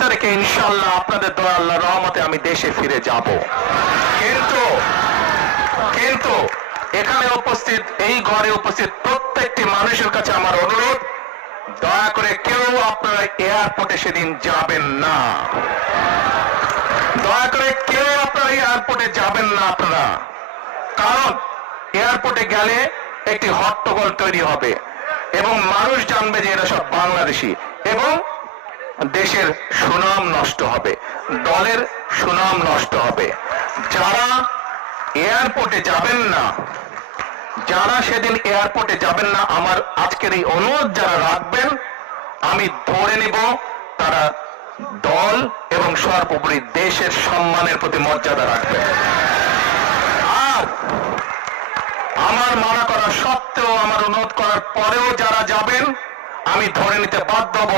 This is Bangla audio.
তারিখে ইনশাআল্লাহ আপনাদের দয়া আল্লাহর রহমতে আমি দেশে ফিরে যাব। কিন্তু এখানে উপস্থিত, এই ঘরে উপস্থিত প্রত্যেকটি মানুষের কাছে আমার অনুরোধ, দয়া করে কেউ আপনারা এয়ারপোর্টে সেদিন যাবেন না। দয়া করে কেউ আপনারা এয়ারপোর্টে যাবেন না আপনারা, কারণ এয়ারপোর্টে গেলে একটি হট্টগোল তৈরি হবে এবং মানুষ জানবে যে এরা সব বাংলাদেশি এবং দেশের সুনাম নষ্ট হবে, দলের সুনাম নষ্ট হবে। যারা এয়ারপোর্টে যাবেন না, যারা সেদিন এয়ারপোর্টে যাবেন না, আমার আজকের এই অনুরোধ যারা রাখবেন, আমি ধরে নিব তারা দল এবং সর্বোপরি দেশের সম্মানের প্রতি মর্যাদা রাখবে। আর আমার মানা করা সত্ত্বেও, আমার অনুরোধ করার পরেও যারা যাবেন, আমি ধরে নিতে বাধ্য হব